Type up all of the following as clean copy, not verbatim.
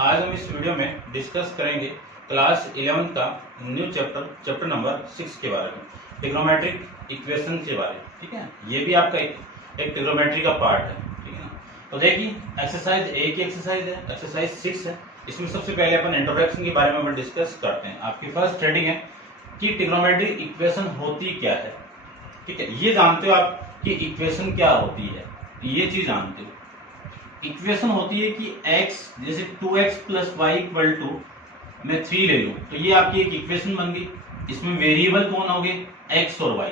आज हम इस वीडियो में डिस्कस करेंगे क्लास 11 का न्यू चैप्टर नंबर 6 के बारे में, ट्रिग्नोमेट्रिक इक्वेशन के बारे में। ठीक है, ये भी आपका एक ट्रिग्नोमेट्री का पार्ट है। ठीक है ना। तो देखिए, एक्सरसाइज ए की एक्सरसाइज है, एक्सरसाइज 6 है। इसमें सबसे पहले अपन इंट्रोडक्शन के बारे में डिस्कस करते हैं। आपकी फर्स्ट हेडिंग है कि ट्रिग्नोमेट्रिक इक्वेशन होती क्या है। ठीक है, ये जानते हो आप कि इक्वेशन क्या होती है, ये चीज जानते हो। इक्वेशन होती है कि x जैसे 2x plus y equal to मैं 3 ले लूं तो ये आपकी एक इक्वेशन बन गई। इसमें वेरिएबल कौन हो गए, x और y।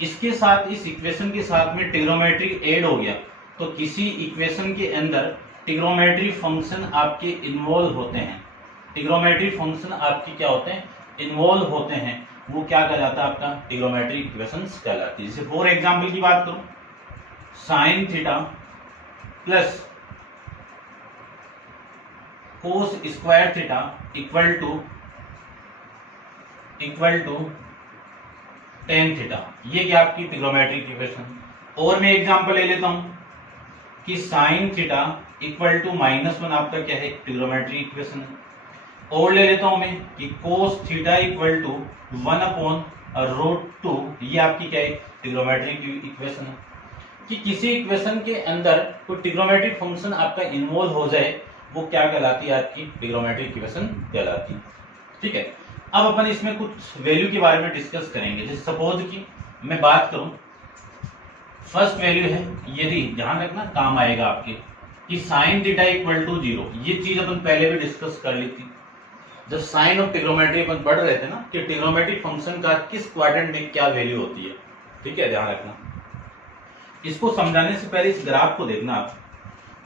इसके साथ, इस इक्वेशन के साथ में ट्रिग्नोमेट्री ऐड हो गया तो किसी इक्वेशन के अंदर ट्रिग्नोमेट्री फंक्शन आपके इन्वॉल्व होते हैं। ट्रिग्नोमेट्री फंक्शन आपके क्या होते हैं, इन्वॉल्व होते हैं। वो क्या कहलाता है, आपका ट्रिग्नोमेट्री इक्वेशंस कहलाती है। जैसे फॉर एग्जांपल की बात करूं, sine theta plus cos square theta equal to tan theta, ये क्या आपकी ट्रिग्नोमेट्रिक इक्वेशन। और मैं एग्जांपल ले लेता हूं कि साइन थीटा इक्वल टू -1 आपका क्या है, ट्रिग्नोमेट्रिक इक्वेशन है। और ले लेता हूं मैं कि कोस थीटा इक्वल टू 1/√2, ये आपकी क्या है, ट्रिग्नोमेट्रिक इक्वेशन है। कि किसी इक्वेशन के अंदर कोई ट्रिग्नोमेट्रिक फंक्शन आपका इन्वॉल्व हो जाए, वो क्या कहलाती है, आपकी ट्रिग्नोमेट्रिक इक्वेशन कहलाती है। ठीक है, अब अपन इसमें कुछ वैल्यू के बारे में डिस्कस करेंगे। जैसे सपोज कि मैं बात करूं, फर्स्ट वैल्यू है, यदि ध्यान रखना काम आएगा आपके, कि साइन थीटा इक्वल टू 0, ये चीज अपन पहले भी डिस्कस कर ली थी जब साइन ऑफ ट्रिग्नोमेट्री अपन पढ़ रहे थे ना, कि ट्रिग्नोमेट्रिक फंक्शन का किस क्वाड्रेंट में क्या वैल्यू होती है। ठीक है, ध्यान रखना। इसको समझाने से पहले इस ग्राफ को देखना आप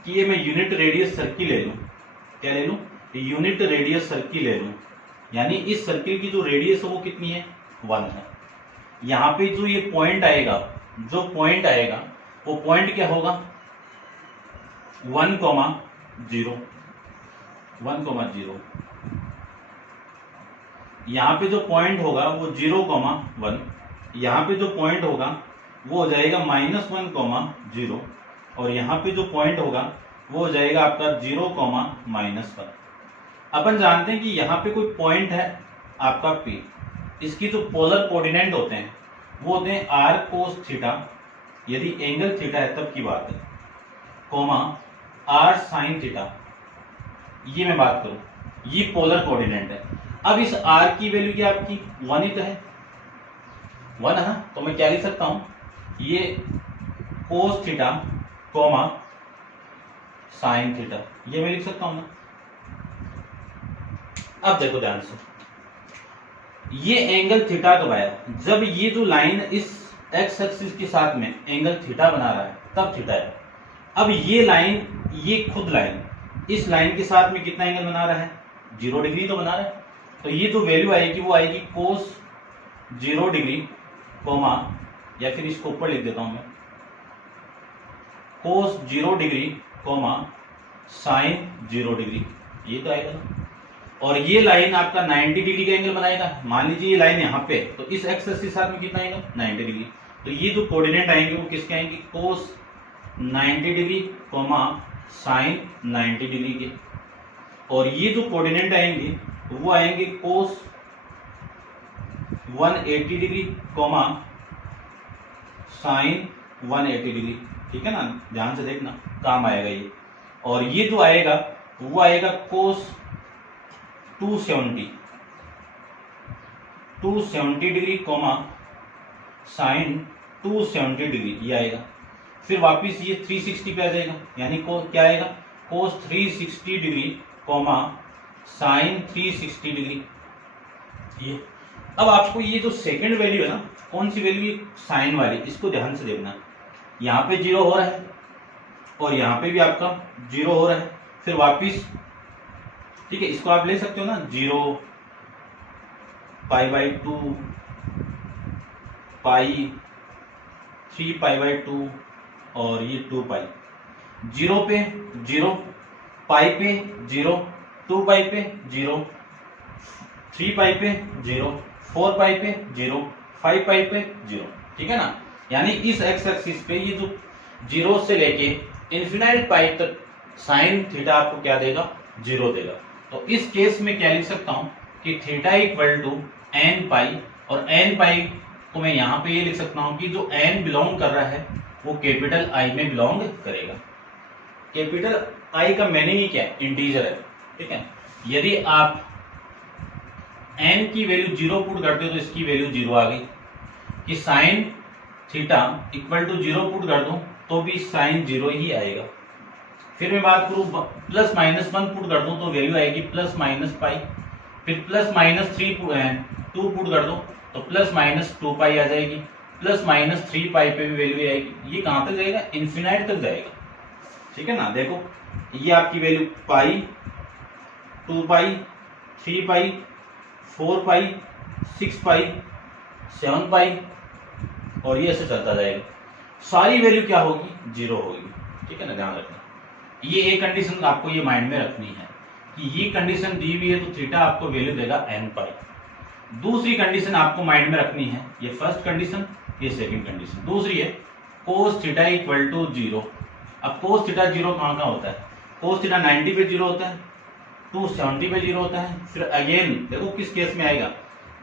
कि ये मैं यूनिट रेडियस सर्किल ले लूं, क्या ले लूं, यूनिट रेडियस सर्किल ले लूं, यानी इस सर्किल की जो रेडियस है वो कितनी है, 1 है। यहां पे जो ये पॉइंट आएगा, जो पॉइंट आएगा वो पॉइंट क्या होगा, 1,0, 1,0। यहां पे जो पॉइंट होगा वो 0,1, यहां पे जो पॉइंट होगा वो हो जाएगा -1,0, और यहां पे जो पॉइंट होगा वो हो जाएगा आपका 0,-1। अपन जानते हैं कि यहां पे कोई पॉइंट है आपका P, इसकी जो पोलर कोऑर्डिनेट होते हैं वो होते हैं r cos थीटा, यदि एंगल थीटा है तब की बात है, कोमा r sin थीटा, ये मैं बात करूं, ये पोलर कोऑर्डिनेट है। अब इस r की वैल्यू क्या आपकी 1 ही तो है, 1 है ना। तो मैं क्या लिख सकता हूं, ये cos theta coma sine theta, ये मैं लिख सकता हूं ना। अब देखो ध्यान से, ये एंगल थीटा कब आया, जब ये जो लाइन इस एक्स एक्सिस के साथ में एंगल थीटा बना रहा है तब थीटा है। अब ये लाइन, ये खुद लाइन इस लाइन के साथ में कितना एंगल बना रहा है, 0 डिग्री तो बना रहा है। तो ये जो वैल्यू आएगी वो आएगी कोस 0 डिग्री कोमा, या फिर इसको ऊपर लिख देता हूं मैं, कोस 0 डिग्री कोमा साइन 0 डिग्री, ये तो आएगा ना। और ये लाइन आपका 90 डिग्री का एंगल बनाएगा। मान लीजिए ये लाइन यहाँ पे, तो इस एक्सिस के साथ में कितना आएगा, 90 डिग्री। तो ये जो कोऑर्डिनेट आएंगे वो किसके आएंगे, कोस 90 डिग्री कोमा साइन 90 डिग्री के। और ये जो कोऑर्डिनेट आएंगे वो आएंगे कोस 180 डिग्री कोमा साइन 180 डिग्री। ठीक है ना, ध्यान से देखना, काम आएगा ये। और ये जो आएगा वो आएगा कोस 270 डिग्री कोमा साइन 270 डिग्री, ये आएगा। फिर वापिस ये 360 पे आ जाएगा, यानी क्या आएगा, कोस 360 डिग्री कोमा साइन 360 डिग्री, ये। अब आपको ये जो सेकंड वैल्यू है ना, कौन सी वैल्यू, साइन वाली, इसको ध्यान से देखना। यहाँ पे 0 हो रहा है और यहाँ पे भी आपका 0 हो रहा है। फिर वापिस, ठीक है, इसको आप ले सकते हो ना, 0, π/2, पाई, 3π/2 और ये 2π। 0 पे 0, पाई पे 0, 2π पे 0, 3π पे 0, 4π पे 0, 5π पे 0। ठीक है ना, यानी इस एक्स एक्सिस पे ये जो 0 से लेके इन्फिनाइट पाई तक साइन थीटा आपको क्या देगा, जीरो देगा। तो इस केस में क्या लिख सकता हूं कि theta equal to N pi, और एन पाई को मैं यहां पे ये लिख सकता हूं कि जो एन बिलोंग कर रहा है वो कैपिटल आई में बिलोंग करेगा। कैपिटल आई का मीनिंग ही क्या है, इंटीजर है, ठीक है। यदि आप एन की वैल्यू जीरो पुट करते हो तो इसकी वैल्यू जीरो आ गई, कि sine theta equal to zero put कर दूं तो भी साइन जीरो ही आएगा। फिर मैं बात करूं प्लस माइनस वन पुट कर दूं तो वैल्यू आएगी प्लस माइनस पाई, फिर plus minus three two put कर दूं तो प्लस माइनस टू पाई आ जाएगी, प्लस माइनस थ्री पाई पे भी वैल्यू आएगी। ये कहां तक जाएगा, इन्फिनाइट तक जाएगा, ठीक है ना। देखो ये आपकी value pi, two pi, three pi, four pi, six pi, seven pi, और ये ऐसे चलता जाएगा। सारी वैल्यू क्या होगी, जीरो होगी, ठीक है ना, ध्यान रखना। ये एक कंडीशन आपको ये माइंड में रखनी है कि ये कंडीशन दी हुई है तो थीटा आपको वैल्यू देगा एन पाई। दूसरी कंडीशन आपको माइंड में रखनी है, ये फर्स्ट कंडीशन, ये सेकंड कंडीशन। दूसरी है cos theta equal to zero. अब कोस थीटा जीरो कहाँ कहाँ होता है, कोस थीटा 90 पे जीरो होता है, 270 पे जीरो होता है, फिर अगेन देखो किस केस में आएगा,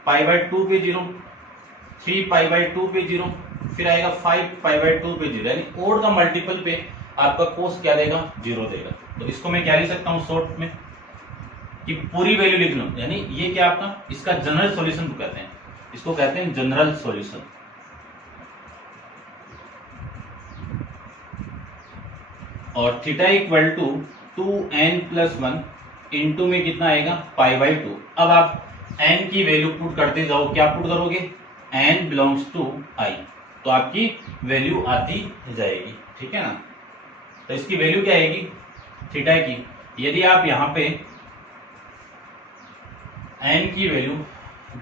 पाई बाई टू पे जीरो, 3 पाई बाई टू पे जीरो, फिर आएगा 5 पाई बाई टू पे जीरो, यानी ओड का मल्टीपल पे आपका कोस क्या देगा, जीरो देगा। तो इसको मैं क्या लिख सकता हूं शॉर्ट में कि पूरी वैल्यू लिख लो, यानी ये क्या आपका इसका जनरल सॉल्यूशन कहते हैं, इसको कहते हैं जनरल सॉल्यूशन। और theta equal to 2n plus 1 into में कितना आएगा, पाई बाई टू। अब आप n की वैल्यू पुट करते जाओ, क्या पुट करोगे, n बिलोंग्स टू i, तो आपकी वैल्यू आती जाएगी, ठीक है ना। तो इसकी वैल्यू क्या आएगी थीटा की, यदि आप यहां पे n की वैल्यू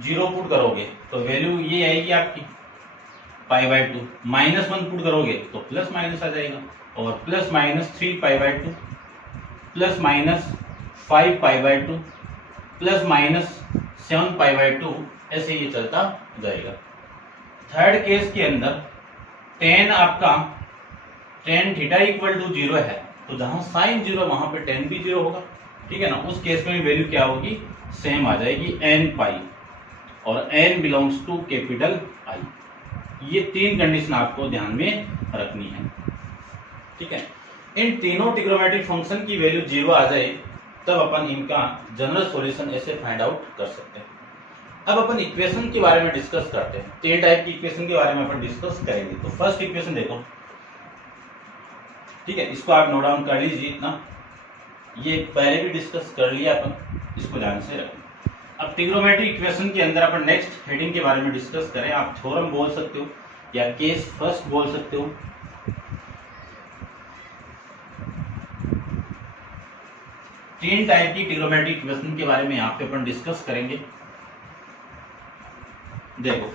जीरो पुट करोगे तो वैल्यू ये आएगी आपकी pi by two, minus one put करोगे तो प्लस माइनस आ जाएगा, और plus minus 3 pi by two, plus minus 5 pi by two, plus minus 7 pi by two, ऐसे ये चलता जाएगा। थर्ड केस के अंदर टेन आपका tan theta equal to zero है, तो जहां साइन जीरो वहां पे टेन भी जीरो होगा, ठीक है ना। उस केस में वैल्यू क्या होगी, सेम आ जाएगी एन पाई, और n belongs to capital I. ये तीन कंडीशन आपको ध्यान में रखनी है, ठीक है। इन तीनों ट्रिग्नोमेट्रिक फंक्शन की वैल्यू जीरो आ जाए तब अपन इनका जनरल सॉल्यूशन ऐसे फाइंड आउट कर सकते हैं। अब अपन इक्वेशन के बारे में डिस्कस करते हैं, तीन टाइप की इक्वेशन के बारे में अपन डिस्कस करेंगे। तो फर्स्ट इक्वेशन देखो, ठीक है, इसको आप नोट डाउन कर लीजिए इतना, ये पहले भी डिस्कस कर लिया अपन, इसको ध्यान से रखें। अब ट्रिग्नोमेट्रिक इक्वेशन के अंदर अपन नेक्स्ट हेडिंग के बारे में डिस्कस करें। आप थ्योरम बोल सकते हो या केस फर्स्ट बोल सकते हो। तीन टाइप की ट्रिग्नोमेट्रिक इक्वेशन के बारे में यहाँ पे अपन डिस्कस करेंगे। देखो,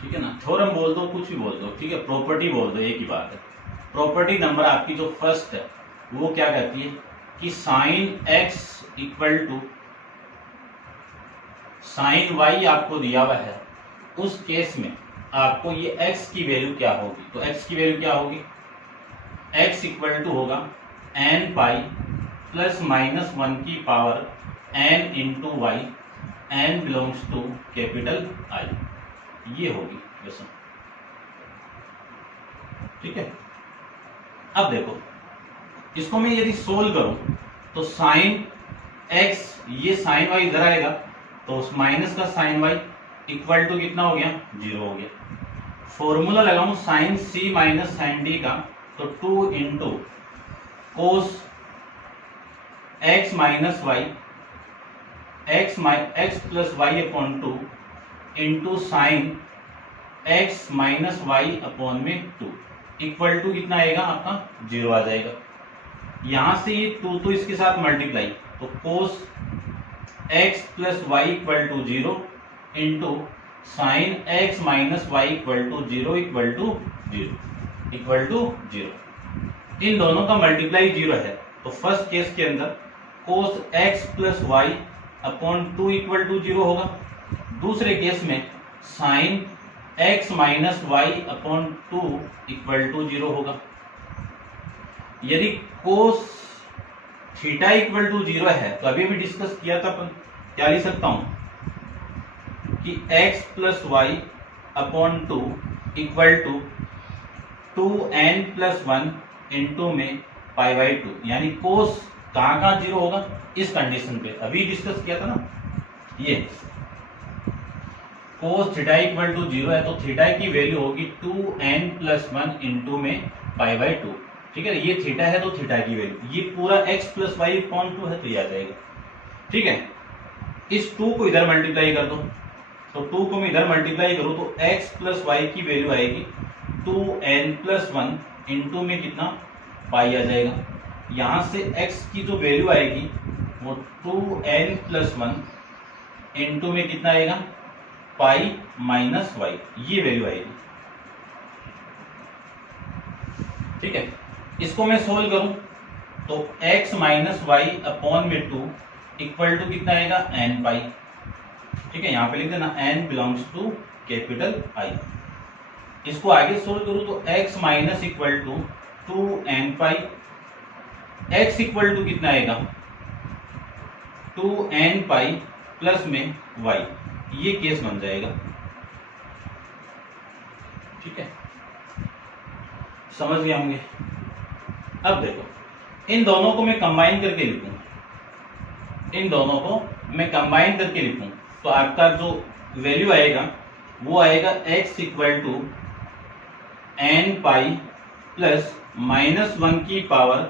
ठीक है ना, थ्योरम बोल दो, कुछ भी बोल दो, ठीक है, प्रॉपर्टी बोल दो, एक ही बात है। प्रॉपर्टी नंबर आपकी जो फर्स्ट है वो क्या कहती है कि sine x equal to sine y आपको दिया हुआ है, उस केस में आपको ये x की वैल्यू क्या होगी, तो x की वैल्यू क्या होगी, x इक्वल टू होगा n पाई प्लस माइनस 1 की power n into y, n belongs to capital I, ये होगी क्वेश्चन, ठीक है। अब देखो, इसको मैं यदि सोल्व करूं तो साइन x, ये साइन y इधर आएगा तो उस माइनस का साइन y इक्वल टू कितना हो गया, जीरो हो गया। फॉर्मूला लगाऊं sine c minus sine d का, तो 2 into cos x minus y, x plus y upon 2 into sine x minus y upon में 2 इक्वल टू कितना आएगा आपका, जीरो आ जाएगा। यहां से ये 2 तो इसके साथ मल्टीप्लाई, तो cos x plus y equal to zero into sine x minus y equal to zero equal to zero equal to zero. इन दोनों का मल्टीप्लाई जीरो है, तो फर्स्ट केस के अंदर cos x plus y upon 2 equal to zero होगा। दूसरे case में sine x minus y upon 2 equal to zero होगा। यदि कोस थीटा इक्वल टू 0 है तो अभी भी डिस्कस किया था अपन, क्या लिख सकता हूं कि x plus y upon 2 equal to 2n+1 into में पाई बाई 2, यानी कोस कहाँ 0 होगा, इस कंडीशन पे अभी डिस्कस किया था ना। ये कोस थीटा इक्वल टू 0 है तो थीटा की वैल्यू होगी 2n+1 इंटू में पाई बाई 2, ठीक है। ये थीटा है तो थीटा की वैल्यू, ये पूरा x प्लस वाई अपॉन 2 है तो ये आ जाएगा, ठीक है। इस 2 को इधर मल्टीप्लाई कर दो, तो 2 को मैं इधर मल्टीप्लाई करूं तो x प्लस वाई की वैल्यू आएगी 2n+1 इंटू में कितना पाई आ जाएगा। यहां से x की जो वैल्यू आएगी वो 2n+1 इंटू में कितना आएगा पाई माइनस वाई, ये वैल्यू आएगी, ठीक है। इसको मैं सोल्व करूं तो x माइनस वाई अपॉन में 2 इक्वल टू कितना आएगा n पाई, ठीक है। यहां पे लिख देना n belongs to capital I। इसको आगे सोल्व करूं तो x minus equal to 2n pi, x equal to कितना आएगा 2n पाई प्लस में y, ये केस बन जाएगा, ठीक है। समझ गए होंगे। अब देखो इन दोनों को मैं कंबाइन करके लिखूं, इन दोनों को मैं कंबाइन करके लिखूं तो आपका जो वैल्यू आएगा वो आएगा x equal to n pi plus -1 की पावर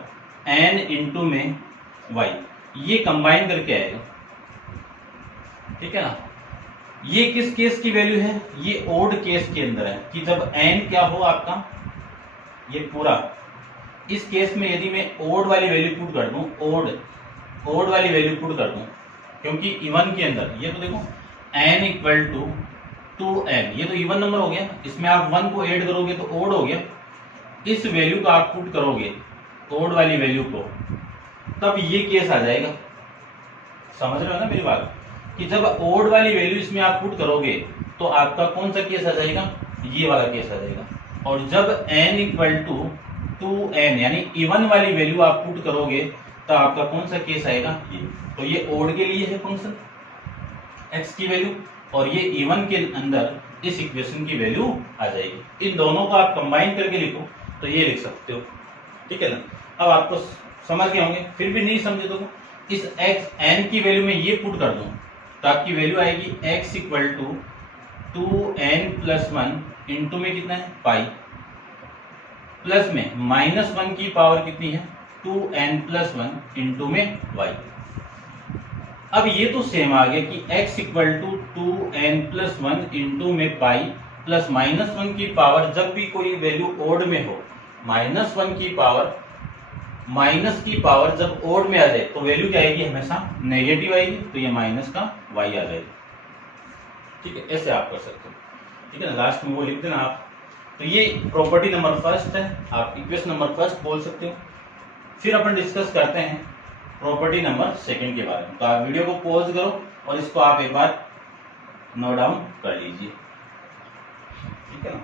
n इंटू में y, ये कंबाइन करके आएगा, ठीक है ना। ये किस केस की वैल्यू है, ये ओड केस के अंदर है कि जब n क्या हो आपका ये पूरा। इस केस में यदि मैं ओड वाली वैल्यू पुट कर दूं, ओड वाली वैल्यू पुट कर दूं, क्योंकि इवन के अंदर ये तो देखो n इक्वल टू 2n, ये तो इवन नंबर हो गया, इसमें आप 1 को ऐड करोगे तो ओड हो गया। इस वैल्यू को आप पुट करोगे ओड वाली वैल्यू को, तब ये केस आ जाएगा। समझ रहे हो ना मेरी बात, कि जब ओड वाली वैल्यू इसमें आप पुट करोगे तो आपका कौन सा केस आ जाएगा, ये वाला केस आ जाएगा। और जब n इक्वल टू 2n यानी इवन वाली वैल्यू आप पुट करोगे तो आपका कौन सा केस आएगा, ये। तो ये ओड के लिए है फंक्शन x की वैल्यू, और ये इवन के अंदर इस इक्वेशन की वैल्यू आ जाएगी। इन दोनों को आप कंबाइन करके लिखो तो ये लिख सकते हो, ठीक है ना। अब आपको समझ गए होंगे, फिर भी नहीं समझे तो इस x n की वैल्यू में ये पुट कर दूं तो आपकी वैल्यू आएगी x equal to 2n+1 into में कितना है पाई, प्लस में -1 की पावर कितनी है 2n+1 इंटू में y। अब ये तो सेम आ गया कि x equal to 2n+1 into में पाई प्लस -1 की पावर, जब भी कोई वैल्यू ओड में हो -1 की पावर, माइनस की पावर जब ओड में आ जाए तो वैल्यू क्या आएगी, हमेशा नेगेटिव आएगी, तो ये माइनस का y आ जाएगा, ठीक है। ऐसे आप कर सकते हो, ठीक है ना। लास्ट में वो लिख देना आप। तो ये प्रॉपर्टी नंबर फर्स्ट है, आप इक्वेशन नंबर फर्स्ट बोल सकते हो। फिर अपन डिस्कस करते हैं प्रॉपर्टी नंबर सेकंड के बारे में। तो आप वीडियो को पॉज करो और इसको आप एक बार नोट डाउन कर लीजिए, ठीक है ना।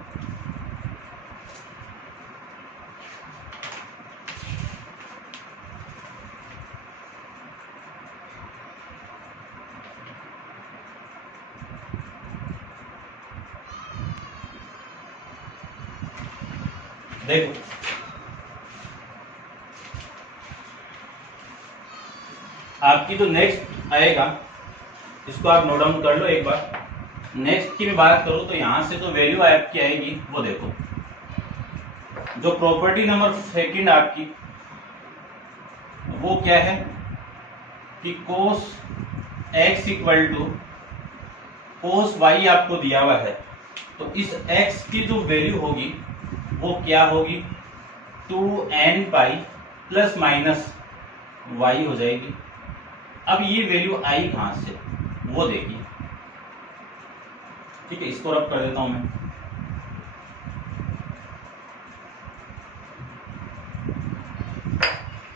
देखो आपकी तो नेक्स्ट आएगा, इसको आप नोट डाउन कर लो एक बार। नेक्स्ट की मैं बात करूं तो यहां से जो वैल्यू आपकी आएगी वो देखो, जो प्रॉपर्टी नंबर सेकंड आपकी वो क्या है कि cos x equal to cos y आपको दिया हुआ है, तो इस x की जो वैल्यू होगी वो क्या होगी 2n pi plus minus y हो जाएगी। अब ये वैल्यू आई कहां से वो देखिए, ठीक है। इसको रब कर देता हूं मैं।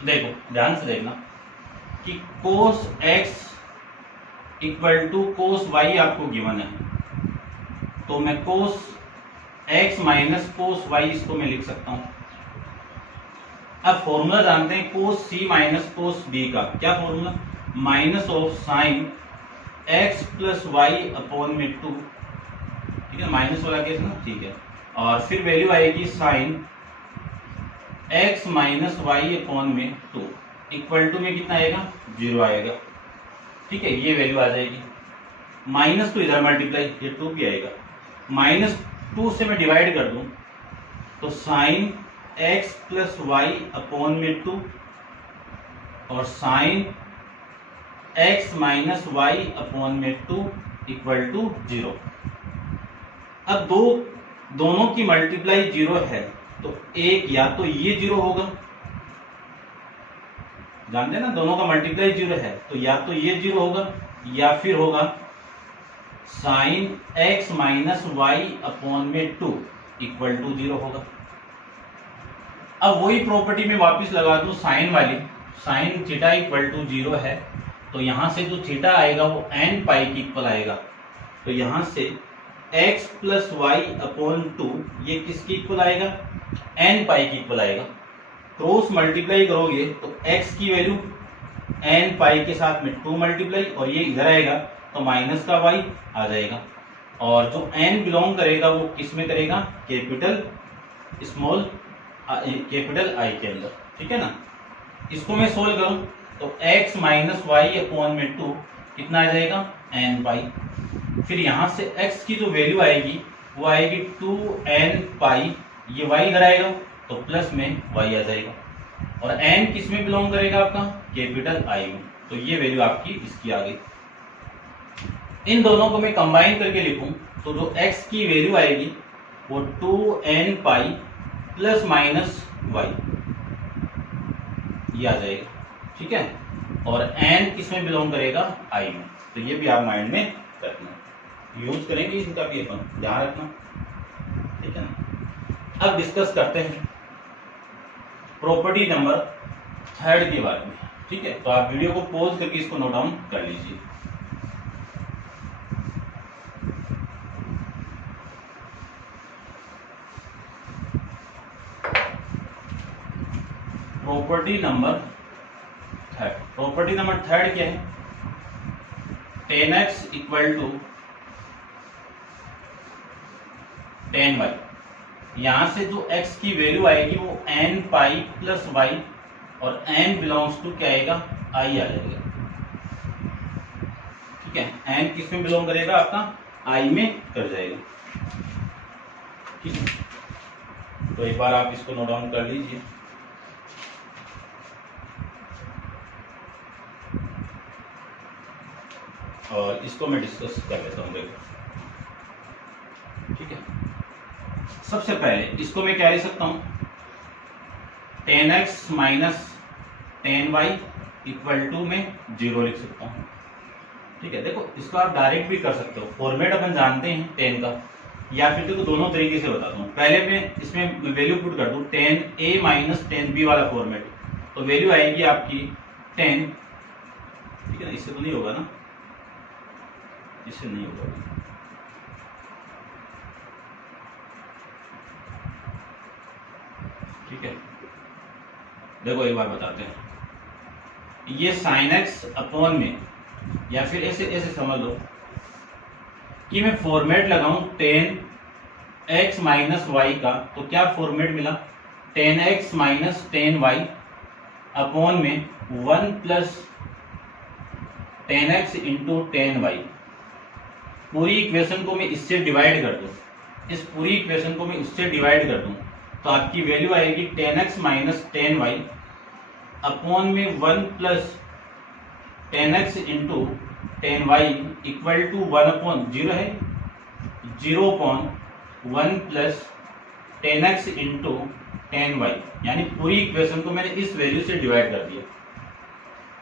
देखो ध्यान से देखना कि cos x equal to cos y आपको गिवन है, तो मैं cos x minus cos y इसको मैं लिख सकता हूं, अब फॉर्मूला जानते हैं कोस सी माइनस कोस बी का। क्या formula? Minus of sine x plus y upon में 2, ठीक है, माइनस वाला केस ना, ठीक है। और फिर वैल्यू आएगी sine x minus y upon में 2 इक्वल टू में कितना आएगा? 0 आएगा, ठीक है। ये वैल्यू आ जाएगी। माइनस 2 इधर मल्टीप्लाई, ये 2 भी आएगा। -2 से मैं डिवाइड कर दूं तो sine x plus y upon में 2 और sine x minus y upon में 2 इक्वल टू 0। अब दोनों की मल्टीप्लाई 0 है तो एक या तो ये 0 होगा, जानते हैं ना, दोनों का मल्टीप्लाई 0 है तो या तो ये 0 होगा या फिर होगा sine x minus y upon में 2 इक्वल टू 0 होगा। अब वही प्रॉपर्टी में वापस लगा दूं साइन वाली, साइन थीटा इक्वल टू 0 है तो यहां से जो थीटा आएगा वो n पाई के इक्वल आएगा। तो यहां से x प्लस वाई अपॉन 2 ये किसके इक्वल आएगा? n पाई के इक्वल आएगा। क्रॉस मल्टीप्लाई करोगे तो x की वैल्यू n पाई के साथ में 2 मल्टीप्लाई और ये इधर आएगा तो माइनस का y आ जाएगा। और जो n बिलोंग करेगा वो किस में करेगा? कैपिटल स्मॉल कैपिटल I के अंदर, ठीक है ना। इसको मैं सोल्व करूं तो x माइनस वाई अपॉन में 2 कितना आ जाएगा? n पाई। फिर यहां से x की जो वैल्यू आएगी वो आएगी 2n पाई, ये y इधर आएगा तो प्लस में y आ जाएगा। और n किस में बिलोंग करेगा? आपका कैपिटल I में। तो ये वैल्यू आपकी इसकी आ गई। इन दोनों को मैं कंबाइन करके लिखूं तो जो x की वैल्यू आएगी वो 2n pi plus minus y ये आ जाएगा, ठीक है। और n किस में बिलोंग करेगा? I में। तो ये भी आप माइंड में रखना, यूज करेंगे इनका भी अपन ध्यान रखना, ठीक है ना। अब डिस्कस करते हैं प्रॉपर्टी नंबर 3 के बारे में, ठीक है। तो आप वीडियो को पॉज करके इसको नोट डाउन कर लीजिए। Property number 3। प्रॉपर्टी नंबर 3 क्या है? 10x equal to 10y। यहां से जो x की वैल्यू आएगी वो n पाई प्लस y और n बिलोंग्स टू क्या आएगा? I आ जाएगा, ठीक है। n किस में बिलोंग करेगा? आपका I में कर जाएगा, ठीक है। तो एक बार आप इसको नोट डाउन कर लीजिए। और इसको मैं डिस्कस कर लेता हूं, देखो, ठीक है। सबसे पहले इसको मैं क्या लिख सकता हूं? 10x minus 10y equal to में 0 लिख सकता हूं, ठीक है। देखो इसको आप डायरेक्ट भी कर सकते हो, फॉर्मेट अपन जानते हैं 10 का, या फिर देखो दोनों तरीके से बताता हूं। पहले मैं इसमें वैल्यू पुट कर दूं 10a माइनस 10b वाला फॉर्मेट, तो वैल्यू आएगी आपकी 10, ठीक है ना। इससे तो नहीं होगा ना, इससे नहीं होगा, ठीक है। देखो एक बार बताते हैं, ये साइन एक्स अपॉन में, या फिर ऐसे ऐसे समझ लो कि मैं फॉर्मेट लगाऊं 10x माइनस वाई का, तो क्या फॉर्मेट मिला? 10x माइनस 10y अपॉन में 1 प्लस 10x इंटू 10y। पूरी इक्वेशन को मैं इससे डिवाइड कर दूं, इस पूरी इक्वेशन को मैं इससे डिवाइड कर दूं तो आपकी वैल्यू आएगी 10x माइनस 10y अपॉन में 1 plus 10x into 10y equal to 1 upon 0 है, 0 upon 1 plus 10x into 10y, यानी पूरी इक्वेशन को मैंने इस वैल्यू से डिवाइड कर दिया।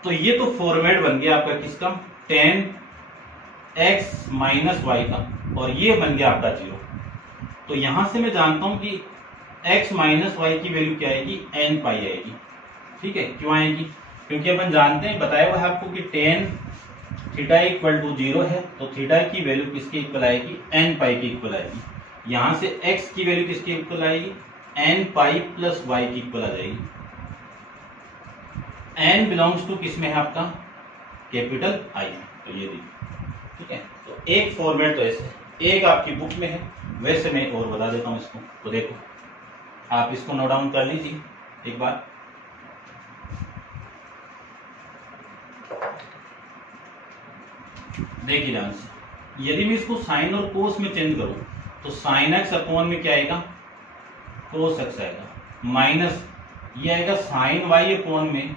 तो ये तो फॉर्मेट बन गया आपका किसका? 10x माइनस वाई का, और ये बन गया आपका 0। तो यहां से मैं जानता हूं कि x माइनस वाई की वैल्यू क्या आएगी? n पाई आएगी, ठीक है। क्यों आएगी? क्योंकि अपन जानते हैं, बताया हुआ है आपको कि tan थीटा इक्वल टू 0 है, तो थीटा की वैल्यू किसके इक्वल आएगी? n पाई की इक्वल आएगी। यहां से x की वैल्यू किसके इक्वल आएगी? n पाई प्लस वाई की इक्वल आ जाएगी, n बिलोंग्स टू किस में है आपका, कैपिटल आई में। तो ये देखिए, ठीक है। तो एक फॉर्मेट तो ऐसे, एक आपकी बुक में है, वैसे मैं और बता देता हूँ इसको। तो देखो, आप इसको नोट डाउन कर लीजिए एक बार। देखिए ध्यान से, यदि मैं इसको साइन और कोस में चेंज करूं तो साइन एक्स अपॉन में क्या आएगा, कोस एक्स आएगा, माइनस ये आएगा साइन वाई अपॉन में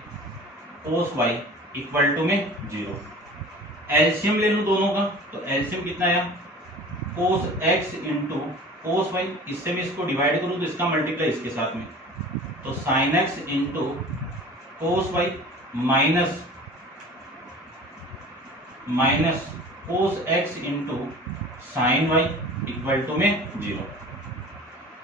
कोस वाई इक्वल टू में 0। एलसीएम ले लूं दोनों का, तो एलसीएम कितना आया, cos x into cos y. इससे मैं इसको डिवाइड करूं तो इसका मल्टीप्लाई इसके साथ में, तो sine x into cos y minus cos x into sine y equal to में 0।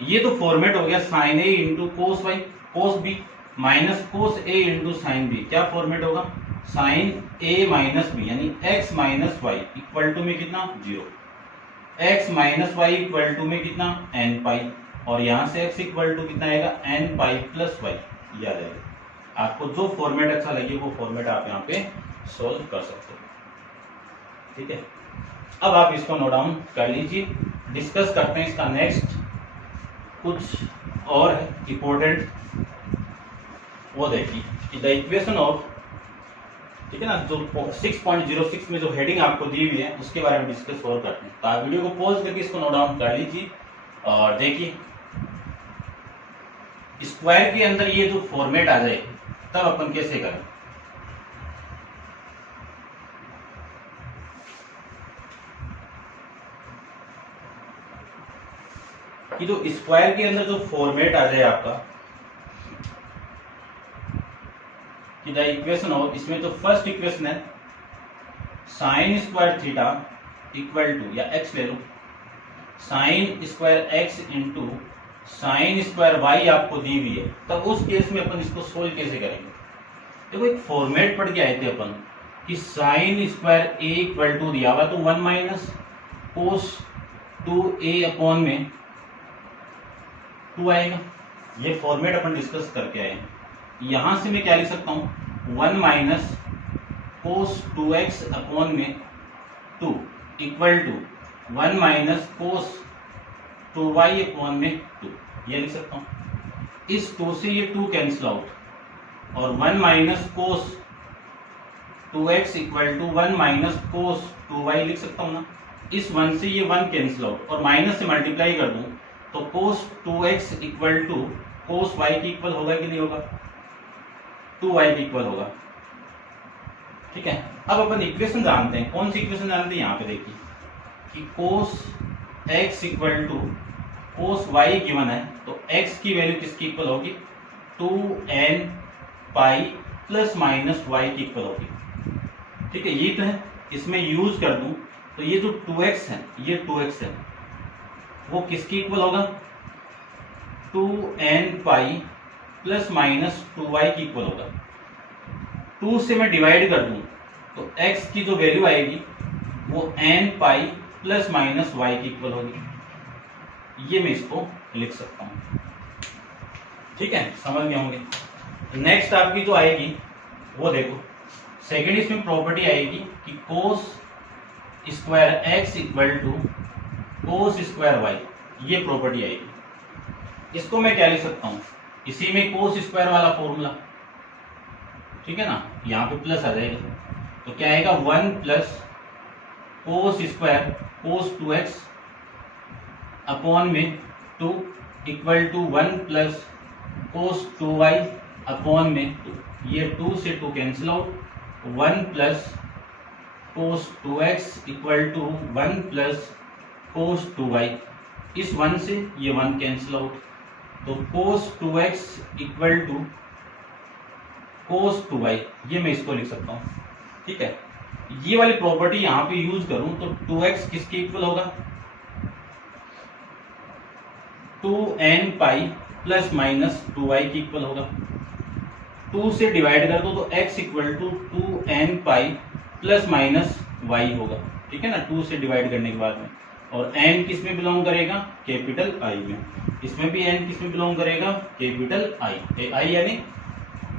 ये तो फॉर्मेट हो गया sine a into cos y, cos b minus cos a into sine b. क्या फॉर्मेट होगा, साइन ए माइनस बी, यानी x minus y equal to में कितना 0, x minus y equal to में कितना एन पाई, और यहां से एक्स इक्वल टू कितना आएगा एन पाई प्लस वाई। याद आएगा, आपको जो फॉर्मेट अच्छा लगे वो फॉर्मेट आप यहाँ पे सोल्व कर सकते हो, ठीक है। अब आप इसको नोट डाउन कर लीजिए, डिस्कस करते हैं इसका नेक्स्ट कुछ और है इंपॉर्टेंट, वो देखिए कि द इक्वेशन ऑफ, ठीक है ना, जो 6.06 में जो हेडिंग आपको दी हुई है उसके बारे में डिस्कस और करते हैं। तो आप वीडियो को पॉज करके इसको नोट डाउन कर लीजिए और देखिए स्क्वायर के अंदर ये जो फॉर्मेट आ जाए तब अपन कैसे करें। कि जो स्क्वायर के अंदर जो फॉर्मेट आ जाए आपका कि द इक्वेशन ऑफ, इसमें जो फर्स्ट इक्वेशन है sine square theta equal to, या एक्स ले लो, sine square x into sine square y आपको दी हुई है, तब उस केस में अपन इसको सोल्व कैसे करेंगे। देखो एक फॉर्मेट पढ़ के आए थे अपन कि sine square A equal to दिया हुआ तो 1 माइनस कोस 2a अपॉन में 2 आएगा। ये फॉर्मेट अपन डिस्कस करके आए हैं। यहां से मैं क्या लिख सकता हूं, 1 माइनस कोस 2x अपॉन में 2 equal to 1 minus cos 2y upon में 2, ये लिख सकता हूं। इस 2 से ये 2 कैंसिल आउट और 1 minus cos 2x equal to 1 minus cos 2y लिख सकता हूं ना। इस 1 से ये 1 कैंसिल आउट और माइनस से मल्टीप्लाई कर दूं तो cos 2x equal to cos y की इक्वल होगा कि नहीं होगा, 2y की इक्वल होगा, ठीक है। अब अपन इक्वेशन जानते हैं, कौन सी इक्वेशन जानते हैं, यहाँ पे देखिए कि cos x equal to cos y given है, तो x की वैल्यू किसकी इक्वल होगी, 2n pi plus minus y की इक्वल होगी, ठीक है। ये तो है, इसमें यूज कर दूं तो ये जो 2x है, ये 2x है, वो किसकी इक्वल होगा, 2n pi plus minus 2y की इक्वल होगा। 2 से मैं डिवाइड कर दूं तो x की जो वैल्यू आएगी वो n pi plus minus y की इक्वल होगी। ये मैं इसको लिख सकता हूं, ठीक है, समझ में होंगे। नेक्स्ट आपकी जो आएगी वो देखो, सेकेंड इसमें प्रॉपर्टी आएगी कि cos square x equal to cos square y, ये प्रॉपर्टी आएगी। इसको मैं क्या लिख सकता हूं, इसी में कोस स्क्वायर वाला फॉर्मूला, ठीक है ना, यहाँ पे प्लस आ जाएगा तो क्या आएगा 1 plus cos square cos 2x upon में 2 equal to 1 plus cos 2y upon में 2। ये 2 से 2 cancel out, 1 plus cos 2x equal to 1 plus cos 2y, इस 1 से ये 1 कैंसिल आउट, तो cos 2x equal to cos 2y, ये मैं इसको लिख सकता हूँ, ठीक है। ये वाली प्रॉपर्टी यहाँ पे यूज करूं तो 2x किसके इक्वल होगा, 2n pi plus minus 2y की इक्वल होगा। 2 से डिवाइड कर दो तो x equal to 2n pi plus minus y होगा, ठीक है ना, 2 से डिवाइड करने के बाद में। और n किस में बिलोंग करेगा, कैपिटल I में। इसमें भी n किस में बिलोंग करेगा, कैपिटल I, I यानी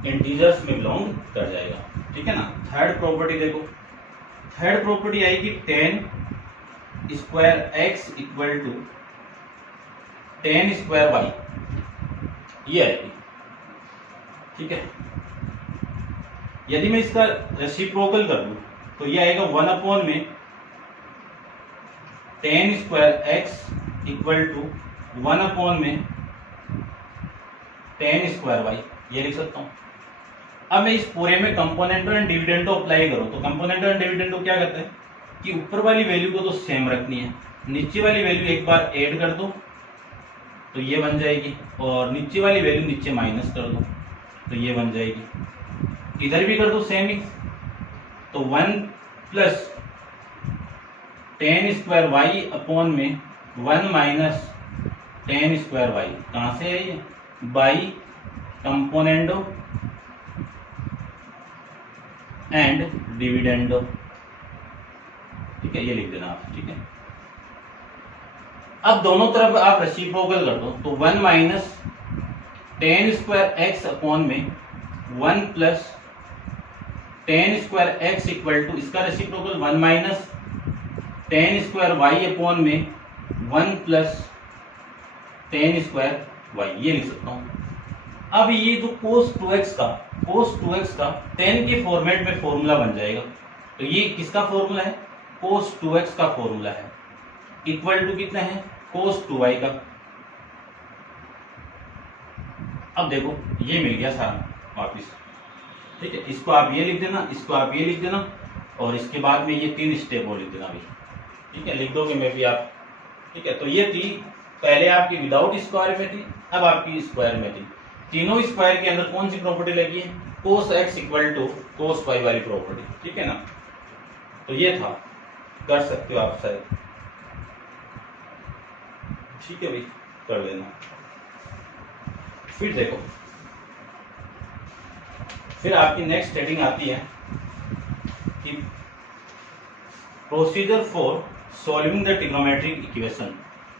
इंटीजर्स में बिलोंग कर जाएगा, ठीक है ना। थर्ड प्रॉपर्टी देखो, थर्ड प्रॉपर्टी आएगी 10 square x equal to 10 square y, ये आएगी, ठीक है। यदि मैं इसका रेसिप्रोकल कर दूं तो ये आएगा 1 में 10 स्क्वायर एक्स इक्वल टू 1 में 10 स्क्वायर वाई, ये लिख सकता हूं। अब मैं इस पूरे में कंपोनेंटो एंड डिविडेंडो अप्लाई करूं तो कंपोनेंटो एंड डिविडेंडो क्या करते हैं कि ऊपर वाली वैल्यू को तो सेम रखनी है, नीचे वाली वैल्यू एक बार ऐड कर दो तो ये बन जाएगी, और नीचे वाली वैल्यू नीचे माइनस कर दो तो ये बन जाएगी। इधर भी कर दो सेम ही, तो 1 प्लस 10 स्क्वायर वाई अपॉन में 1 माइनस 10 स्क्वायर वाई, कहां से है ये, बाई कंपोनेंडो एंड डिविडेंडो, ठीक है, ये लिख देना आप, ठीक है। अब दोनों तरफ आप रेसिप्रोकल कर दो तो 1 माइनस 10 स्क्वायर एक्स अपॉन में 1 plus 10 square x equal to, इसका reciprocal 1 minus 10 square y upon में 1 प्लस 10 स्क्वायर वाई, ये लिख सकता हूं। अब ये जो cos 2x का 10 के फॉर्मेट में फॉर्मूला बन जाएगा, तो ये किसका फॉर्मूला है, cos 2x का फॉर्मूला है, इक्वल टू कितना है, cos 2y का। अब देखो ये मिल गया सारा वापिस, ठीक है। इसको आप ये लिख देना, इसको आप ये लिख देना, और इसके बाद में ये 3 स्टेप और लिख देना भी, ठीक है, लिख दोगे मैं भी आप, ठीक है। तो ये थी, पहले आपकी विदाउट स्क्वायर में थी, अब आपकी स्क्वायर में थी। तीनों स्क्वायर के अंदर कौन सी प्रॉपर्टी लगी है, cos x equal to cos y वाली प्रॉपर्टी, ठीक है ना। तो ये था, कर सकते हो आप शायद, ठीक है भाई, कर लेना। फिर देखो, फिर आपकी नेक्स्ट हेडिंग आती है कि procedure for solving the trigonometric equation.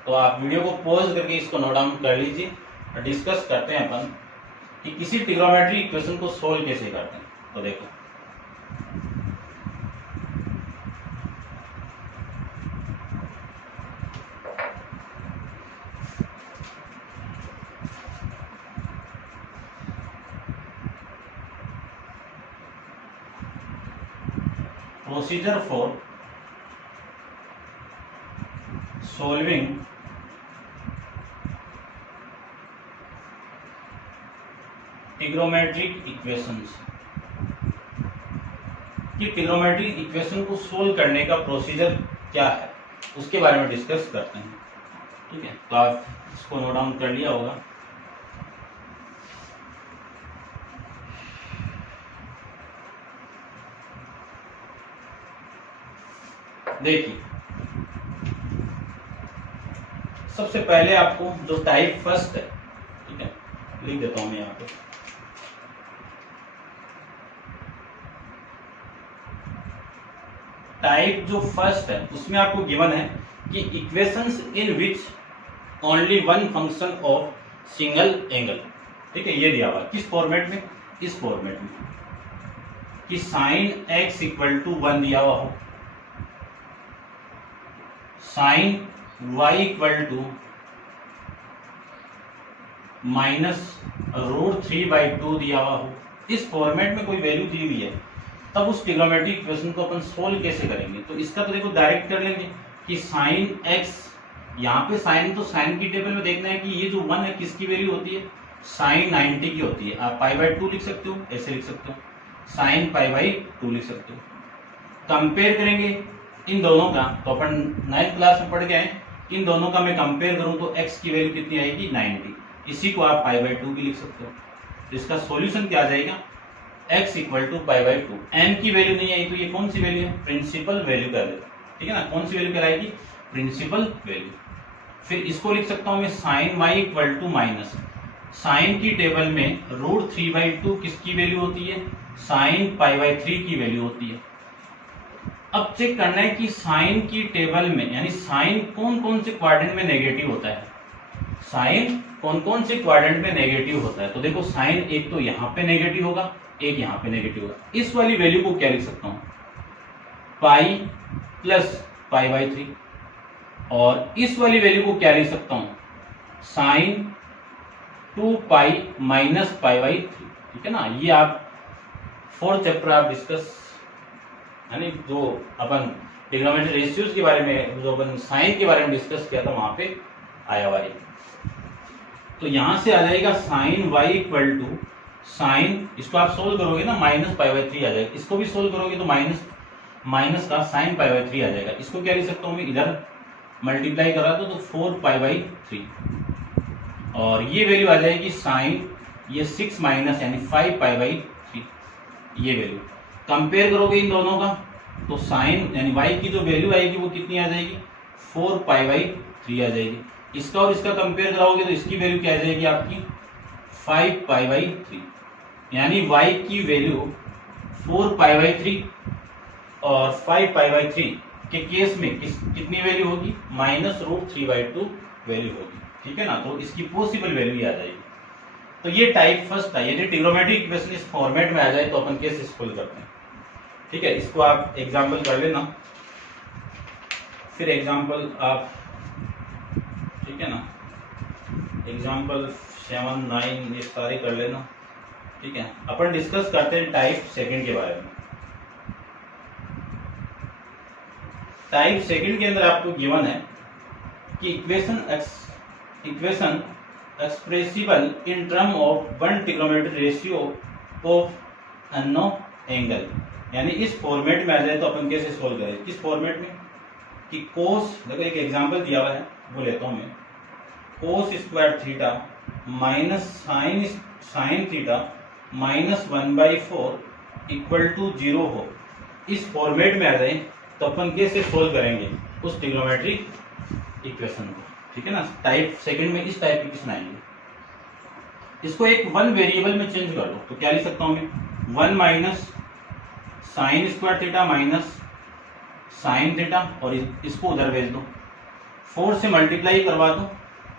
तो आप वीडियो को पॉज करके इसको नोट डाउन कर लीजिए, डिस्कस करते हैं अपन कि किसी ट्रिग्नोमेट्रिक इक्वेशन को सोल्व कैसे करते हैं। तो देखो, procedure for solving trigonometric equations, कि ट्रिग्नोमेट्रिक इक्वेशन को सोल्व करने का प्रोसीजर क्या है उसके बारे में डिस्कस करते हैं, ठीक है। तो आप इसको नोट डाउन कर लिया होगा। देखिए, सबसे पहले आपको जो टाइप फर्स्ट है, ठीक है, लिख देता हूं मैं यहाँ पे, टाइप जो फर्स्ट है उसमें आपको गिवन है कि equations in which only one function of single angle, ठीक है, ये दिया हुआ किस फॉर्मेट में, इस फॉर्मेट में, कि साइन x इक्वल टू 1 दिया हुआ हो, साइन y इक्वल टू -√3/2 दिया हुआ हो, इस फॉर्मेट में कोई वैल्यू दी हुई है, तब उस ट्रिग्नोमेट्रिक इक्वेशन को अपन सोल्व कैसे करेंगे। तो इसका तो देखो डायरेक्ट कर लेंगे कि साइन x, यहाँ पे साइन, तो साइन की टेबल में देखना है कि ये जो 1 है किसकी वैल्यू होती है, साइन 90 की होती है। आप π/2 लिख सकते हो, ऐसे लिख सकते हो, साइन π/2 लिख सकते हो। कंपेयर करेंगे इन दोनों का, तो अपन 9th क्लास में पढ़ के आए, इन दोनों का मैं कंपेयर करूं तो x की वैल्यू कितनी आएगी, 90, इसी को आप π/2 भी लिख सकते हो। तो इसका सॉल्यूशन क्या आ जाएगा, x इक्वल टू π/2। m की वैल्यू नहीं आई तो ये कौन सी वैल्यू है, प्रिंसिपल वैल्यू कहलाएगी, ठीक है ना, कौन सी वैल्यू कहलाएगी, प्रिंसिपल वैल्यू। फिर इसको लिख सकता हूं मैं sine y equal to minus, sine की टेबल में √3/2 किसकी वैल्यू होती है, साइन π/3 की वैल्यू होती है। अब चेक करना है कि साइन की टेबल में, यानी साइन कौन कौन से क्वाड्रेंट में नेगेटिव होता है। साइन कौन कौन से क्वाड्रेंट में नेगेटिव होता है, तो देखो साइन एक तो यहाँ पे नेगेटिव होगा, एक यहाँ पे नेगेटिव होगा। इस वाली वैल्यू को क्या लिख सकता हूँ, पाई प्लस पाई बाई 3, और इस वाली वैल्यू को क्या लिख सकता हूँ, sine 2 pi minus pi by 3, ठीक है ना। ये आप 4th चैप्टर आप डिस्कस, यानी जो अपन ट्रिग्नोमेट्री रेशियोज के बारे में, जो अपन साइन के बारे में डिस्कस किया था, वहां पे आया हुआ है। तो यहां से आ जाएगा sine y equal to sine, इसको आप सोल्व करोगे ना माइनस पाई बाई 3 आ जाएगा, इसको भी सोल्व करोगे तो माइनस का साइन पाई बाई 3 आ जाएगा। इसको क्या लिख सकता हूँ मैं, इधर मल्टीप्लाई करा तो 4 पाई बाई 3, और ये वैल्यू आ जाएगी साइन ये 6 माइनस यानी 5 पाई बाई 3, ये वैल्यू कंपेयर करोगे इन दोनों का तो साइन यानी y की जो वैल्यू आएगी वो कितनी आ जाएगी, 4 पाई बाई 3 आ जाएगी। इसका और इसका कंपेयर कराओगे तो इसकी वैल्यू क्या आ जाएगी आपकी, 5 पाई बाई 3, यानी y की वैल्यू 4 पाई बाई 3 और 5 पाई बाई 3 के केस में कितनी वैल्यू होगी, -√3/2 वैल्यू होगी, ठीक है ना। तो इसकी पॉसिबल वैल्यू आ जाएगी। तो ये टाइप फर्स्ट था। यदि ट्रिग्नोमेट्रिक इक्वेशन इस फॉर्मेट में आ जाए तो अपन कैसे सॉल्व करते हैं, ठीक है। इसको आप एग्जाम्पल कर लेना, फिर एग्जाम्पल आप, ठीक है ना, एग्जाम्पल 7, 9 ये सारे कर लेना, ठीक है। अपन डिस्कस करते हैं टाइप सेकंड के बारे में। टाइप सेकंड के अंदर आपको गिवन है कि equation expressible in term of 1 trigonometric ratio of unknown angle, यानी इस फॉर्मेट में आ जाए तो अपन कैसे सोल्व करें, किस फॉर्मेट में कि कोस, देखो एक एग्जांपल दिया हुआ है वो लेता हूं मैं, cos square theta minus sine theta -1/4 equal to 0 हो, इस फॉर्मेट में आ जाए तो अपन कैसे सोल्व करेंगे उस ट्रिग्नोमेट्रिक इक्वेशन को, ठीक है ना। टाइप सेकंड में इस टाइप की इक्वेशन आएंगे। इसको एक 1 वेरिएबल में चेंज कर लो तो क्या लिख सकता हूं मैं, 1 minus sine square theta minus sine theta, और इसको उधर भेज दो, 4 से मल्टीप्लाई करवा दो,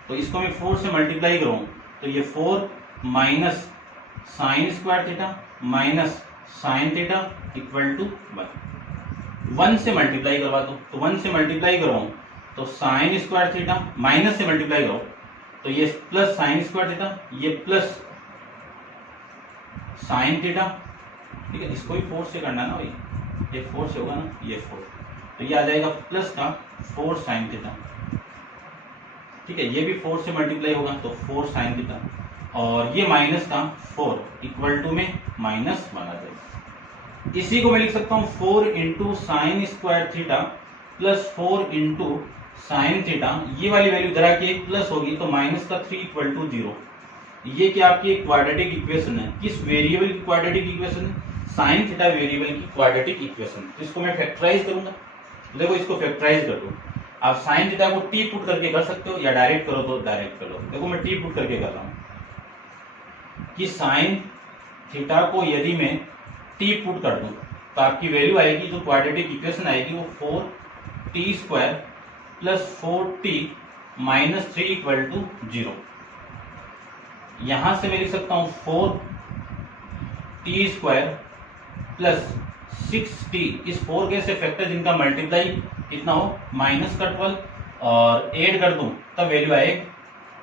तो इसको मैं 4 से मल्टीप्लाई करूँ तो ये 4 minus sine square theta minus sine theta equal to 1 से मल्टीप्लाई करवा दो, तो 1 से मल्टीप्लाई करवाऊं तो साइन स्क्वायर थीटा, माइनस से मल्टीप्लाई करो तो ये प्लस साइन स्क्वायर थीटा, ये प्लस साइन थीटा, ठीक है। इसको भी 4 से करना ना भाई, ये 4 से होगा ना, ये 4, तो ये आ जाएगा प्लस का 4 साइन थीटा, ठीक है। ये भी 4 से मल्टीप्लाई होगा तो 4 साइन थीटा, और ये माइनस का 4 इक्वल टू में -1 आ जाएगा। इसी को मैं लिख सकता हूँ 4 into sine square theta plus 4 into sine theta, ये वाली वैल्यू इधर आके एक प्लस होगी तो माइनस का 3 इक्वल टू 0। ये क्या आपकी क्वाड्रेटिक इक्वेशन है, किस वेरिएबल की क्वाड्रेटिक इक्वेशन है, साइन थीटा वेरिएबल की क्वाड्रेटिक इक्वेशन। तो इसको मैं फैक्टराइज करूंगा, देखो इसको फैक्टराइज कर दो। आप साइन थीटा को टी पुट करके कर सकते हो या डायरेक्ट करो तो डायरेक्ट कर लो। देखो मैं टी पुट करके कर रहा हूं कि साइन थीटा को यदि मैं टी पुट कर दूं तो आपकी वैल्यू आएगी, जो क्वाड्रेटिक इक्वेशन आएगी वो 4t square plus 4t minus 3 equal to 0। यहां से मैं लिख सकता हूं 4t स्क्वायर प्लस 6t, इस 4 के से फैक्टर जिनका मल्टीप्लाई कितना हो माइनस का 12 और ऐड कर दूं तब वैल्यू आए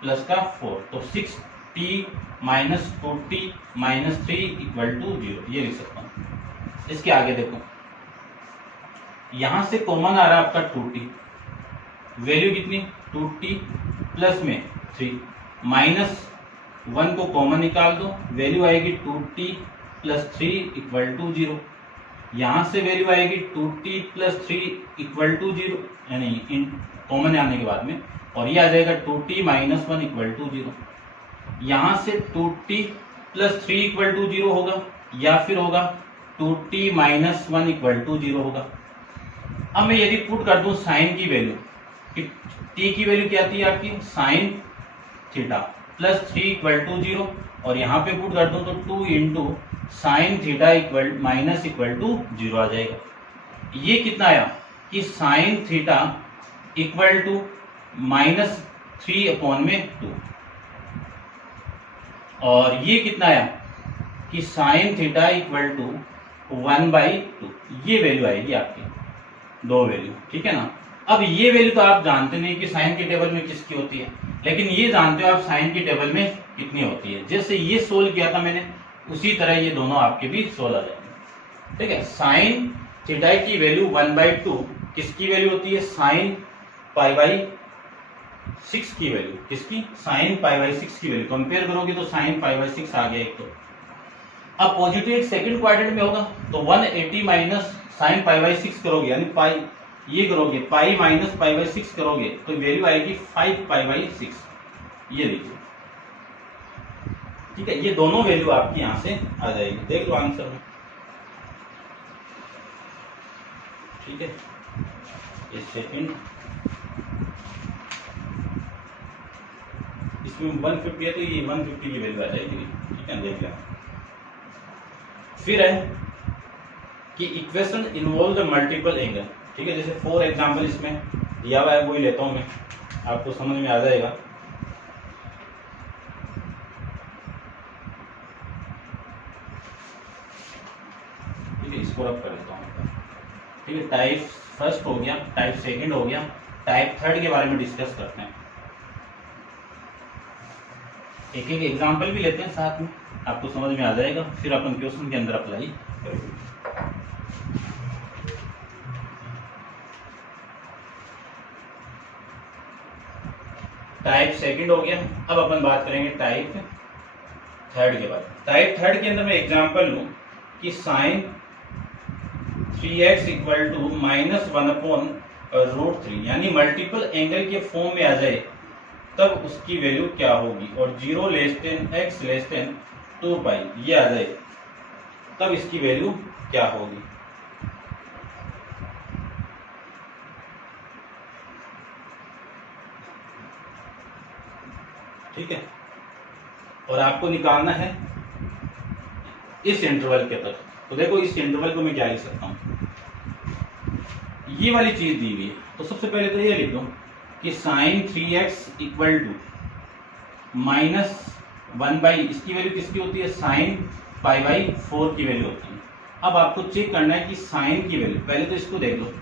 प्लस का 4, तो 6t minus 2t minus 3 equal to 0, ये लिख सकता हूं। इसके आगे देखो, यहां से कॉमन आ रहा है आपका 2t, वैल्यू कितनी 2t प्लस में 3, माइनस 1 को कॉमन निकाल दो, वैल्यू आएगी 2t प्लस 3 इक्वल टू 0। यहां से वैल्यू आएगी 2t प्लस 3 इक्वल टू 0, यानी इन कॉमन आने के बाद में, और ये आ जाएगा 2t माइनस 1 इक्वल टू 0। यहां से 2t प्लस 3 इक्वल टू 0 होगा, या फिर होगा 2t माइनस 1 इक्वल टू 0 होगा। अब मैं यदि पुट कर दूं साइन की वैल्यू, t की वैल्यू क्या थी आपकी sine theta plus 3 equal to 0, और यहाँ पे पुट कर दूं तो 2 into sine theta equal minus equal to 0 आ जाएगा। ये कितना आया कि sine theta equal to minus 3/2। और ये कितना आया कि साइन थीटा इक्वल टू 1/2, ये वैल्यू आएगी आपकी, दो वैल्यू, ठीक है ना। अब ये वैल्यू तो आप जानते नहीं कि साइन की टेबल में किसकी होती है, लेकिन ये जानते हो आप साइन की टेबल में कितनी होती है। जैसे ये सोल्व किया था मैंने, उसी तरह ये दोनों आपके भी सोल्व आ जाएंगे, ठीक है। साइन थीटा की वैल्यू 1/2 किसकी वैल्यू होती है, साइन π/6 की वैल्यू, किसकी, साइन π/6 की वैल्यू। कंपेयर करोगे तो साइन π/6 आ गया एक तो। अब पॉजिटिव सेकंड क्वाड्रेंट में होगा तो 180 माइनस साइन π/6 करोगे, यानी पाई ये करोगे, पाई माइनस π/6 करोगे तो वैल्यू आएगी 5π/6, ये देखिए, ठीक है। ये दोनों वैल्यू आपकी यहां से आ जाएगी, देख लो आंसर में, ठीक है। ये सेकंड, इसमें 150 है तो ये 150 की वैल्यू आ जाएगी, ठीक है, देख लें। फिर है कि equation involve the multiple angle, ठीक है। जैसे फॉर एग्जांपल इसमें दिया हुआ है, वही लेता हूं मैं, आपको समझ में आ जाएगा। ठीक है, इसको रब कर देता हूं, ठीक है। टाइप फर्स्ट हो गया, टाइप सेकंड हो गया, टाइप थर्ड के बारे में डिस्कस करते हैं। एक एक एग्जांपल भी लेते हैं साथ में, आपको समझ में आ जाएगा, फिर अपन क्वेश्चन के अंदर अप्लाई करेंगे। टाइप सेकंड हो गया, अब अपन बात करेंगे टाइप थर्ड के बारे में। टाइप थर्ड के अंदर मैं एग्जांपल लूं कि साइन 3x इक्वल टू -1/√3, यानी मल्टीपल एंगल के फॉर्म में आ जाए तब उसकी वैल्यू क्या होगी, और 0 < x < 2π ये आ जाए तब इसकी वैल्यू क्या होगी। ठीक है, और आपको निकालना है इस इंटरवल के तक। तो देखो इस इंटरवल को मैं क्या लिख सकता हूं, ये वाली चीज दी हुई है, तो सबसे पहले तो ये लिख दो कि साइन 3x इक्वल टू -1/, इसकी वैल्यू किसकी होती है, साइन π/4 की वैल्यू होती है। अब आपको चेक करना है कि साइन की वैल्यू, पहले तो इसको देख लो,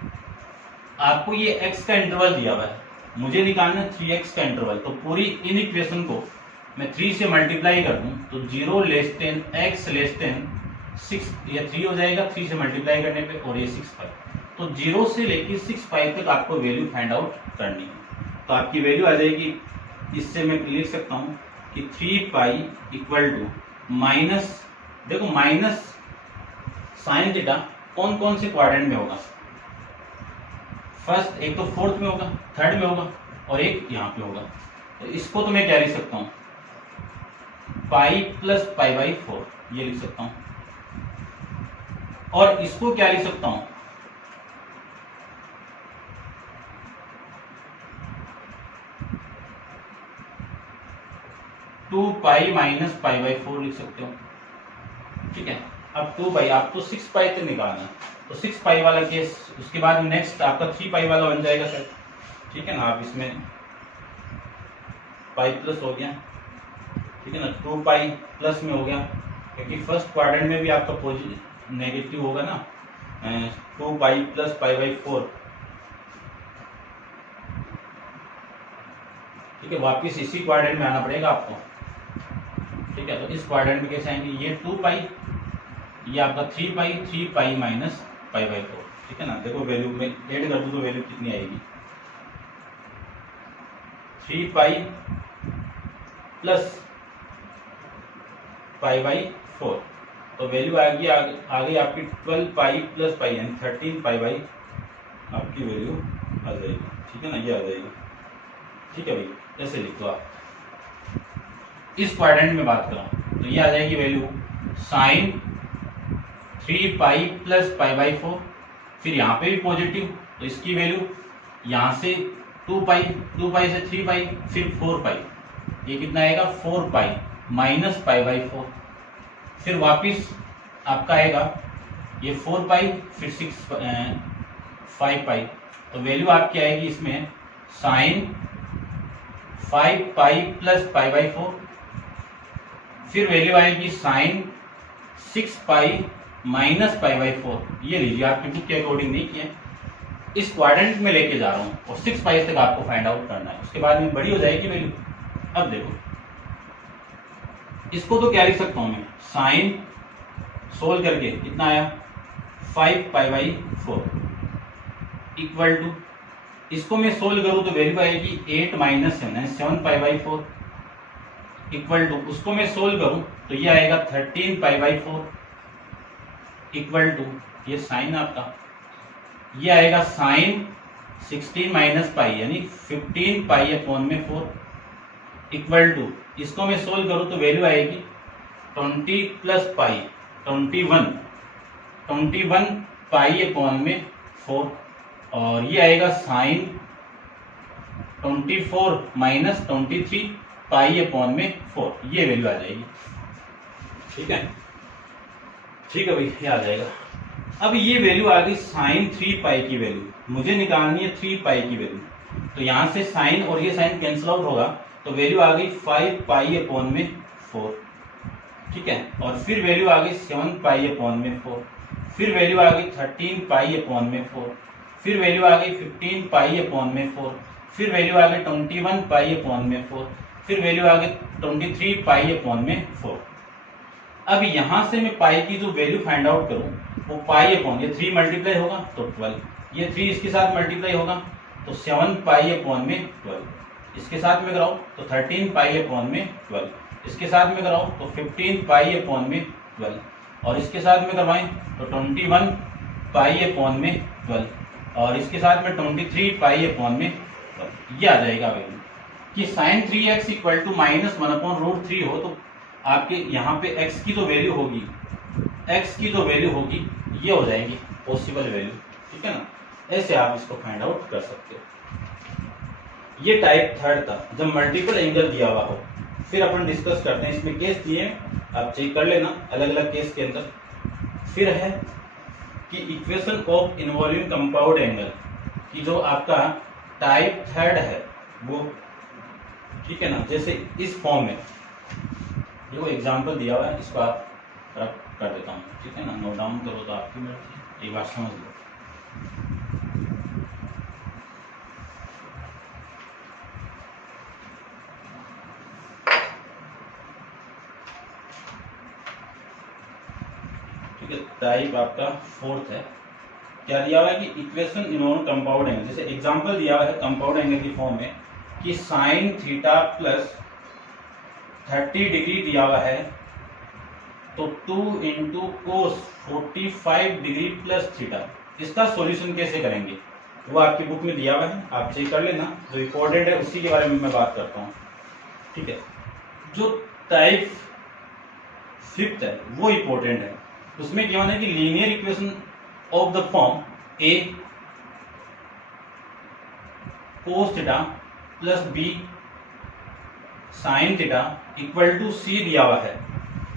आपको ये x का इंटरवल दिया हुआ है, मुझे निकालना है 3x का इंटरवल। तो पूरी इन इक्वेशन को मैं 3 से मल्टीप्लाई कर दूं तो 0 x <6, ये 3 हो जाएगा 3 से मल्टीप्लाई करने पे, और ये 6π। तो 0 से लेके 6π तक आपको वैल्यू फाइंड आउट करनी है। तो आपकी वैल्यू आ जाएगी, इससे मैं लिख सकता हूं कि 3π इक्वल टू माइनस, देखो माइनस साइन थीटा कौन कौन से क्वाड्रेंट में होगा, फर्स्ट एक तो फोर्थ में होगा, थर्ड में होगा, और एक यहाँ पे होगा। तो इसको तो मैं क्या लिख सकता हूँ, पाई प्लस π/4 ये लिख सकता हूं, और इसको क्या लिख सकता हूं, टू पाई माइनस π/4 लिख सकते हो, ठीक है। अब 2π, आपको 6π तक निकालना है, तो 6π वाला केस, उसके बाद नेक्स्ट आपका 3π वाला बन जाएगा सर, ठीक है ना। आप इसमें पाई प्लस हो गया, ठीक है ना, 2π प्लस में हो गया, क्योंकि फर्स्ट क्वाड्रेंट में भी आपका पॉजिटिव नेगेटिव होगा ना, 2π प्लस π/4, ठीक है। वापिस इसी क्वाड्रेंट में आना पड़ेगा आपको, ठीक है। तो इस क्वाड्रेंट में कैसे आएंगे, ये 2π, ये आपका 3π माइनस π/4, ठीक है ना। देखो वैल्यू में ऐड कर दूं तो वैल्यू कितनी आएगी, 3π प्लस π/4, तो वैल्यू आएगी आ गई आपकी 12π प्लस π, यानी 13π आपकी वैल्यू आ जाएगी, ठीक है ना, ये आ जाएगी, ठीक है भाई। ऐसे लिख दो आप, इस क्वाड्रेंट में बात करूं तो ये आ जाएगी वैल्यू साइन 3π प्लस π/4, फिर यहाँ पे भी पॉजिटिव, तो इसकी वैल्यू यहाँ से 2π से 3π, फिर 4π, ये कितना आएगा 4π माइनस π/4, फिर वापिस आपका आएगा ये 4π, फिर 5π, तो वैल्यू आपकी आएगी इसमें sine 5 pi plus pi by 4, फिर वैल्यू आएगी sine 6 pi minus pi by 4। ये लीजिए, आपकी बुक के अकॉर्डिंग नहीं किया, इस क्वाड्रेंट में लेके जा रहा हूँ और 6 पाई तक आपको फाइंड आउट करना है, उसके बाद में बड़ी हो जाएगी वैल्यू। अब देखो इसको तो क्या लिख सकता हूं मैं, साइन सोल्व करके कितना आया 5 पाई बाई 4 इक्वल टू, इसको मैं सोल्व करूं तो वैल्यू आएगी 8 minus 7 pi by 4 equal to, उसको मैं सोल्व करूं तो ये आएगा 13 पाई बाई 4 इक्वल टू, ये साइन आपका ये आएगा साइन 16 माइनस पाई यानी 15 पाई अपॉन में 4 इक्वल टू, इसको मैं सोल्व करूं तो वैल्यू आएगी 20 प्लस पाई 21 पाई अपॉन में 4 और ये आएगा साइन 24 माइनस 23 पाई अपॉन में 4, ये वैल्यू आ जाएगी। ठीक है, ठीक है भाई, ये आ जाएगा। अब ये वैल्यू आ गई साइन 3 पाई की वैल्यू, मुझे निकालनी है 3 पाई की वैल्यू, तो यहां से साइन और ये साइन कैंसिल आउट होगा तो वैल्यू आ गई 5 पाई अपॉन में 4। ठीक है, और फिर वैल्यू आ गई 7 पाई अपॉन में 4, फिर वैल्यू आ गई 13 पाई अपॉन में 4, फिर वैल्यू आ गई 15 पाई अपॉन में 4, फिर वैल्यू आ गई 21 पाई अपॉन में 4, फिर वैल्यू आ गई 23 पाई अपॉन में 4। अब यहां से मैं पाई की जो वैल्यू फाइंड आउट करूं वो पाई अपॉन, ये 3 मल्टीप्लाई होगा तो 12, ये 3 इसके साथ मल्टीप्लाई होगा तो 7 पाई अपॉन में 12, इसके साथ में कराओ तो 13 पाई अपॉन में 12, इसके साथ में कराओ तो 15 पाई अपॉन में 12, और इसके साथ में करवाएं तो 21 पाई अपॉन में 12, और इसके साथ में 23 पाई अपॉन में 12। ये आ जाएगा वैल्यू कि sine 3x equal to minus 1 upon root 3 हो तो आपके यहाँ पे x की जो वैल्यू होगी, x की जो वैल्यू होगी ये हो जाएगी पॉसिबल वैल्यू। ठीक है ना, ऐसे आप इसको फाइंड आउट कर सकते हो। ये टाइप थर्ड था, जब मल्टीपल एंगल दिया हुआ हो। फिर अपन डिस्कस करते हैं, इसमें केस दिए आप चेक कर लेना अलग अलग केस के अंदर। फिर है कि equation of involving compound angle की जो आपका टाइप थर्ड है वो, ठीक है ना, जैसे इस फॉर्म में देखो एग्जांपल दिया हुआ है, इसको आप रख कर देता हूँ। ठीक है ना, नोट डाउन करो तो आपकी मर्जी, एक बार समझ लो। ठीक है, टाइप आपका फोर्थ है। क्या दिया हुआ है कि इक्वेशन इन्वॉल्विंग कंपाउंड एंगल, जैसे एग्जांपल दिया हुआ है कंपाउंड एंगल की फॉर्म में कि साइन थीटा प्लस 30 डिग्री दिया हुआ है तो 2 इंटू कोस 45 डिग्री प्लस थीटा। इसका सॉल्यूशन कैसे करेंगे वो आपकी बुक में दिया हुआ है, आप चेक कर लेना। जो इम्पोर्टेंट है उसी के बारे में मैं बात करता हूँ। ठीक है, जो टाइप फिफ्थ है वो इम्पोर्टेंट है। उसमें क्या होना है कि linear equation of the form a cos theta plus b sine theta equal to c दिया हुआ है,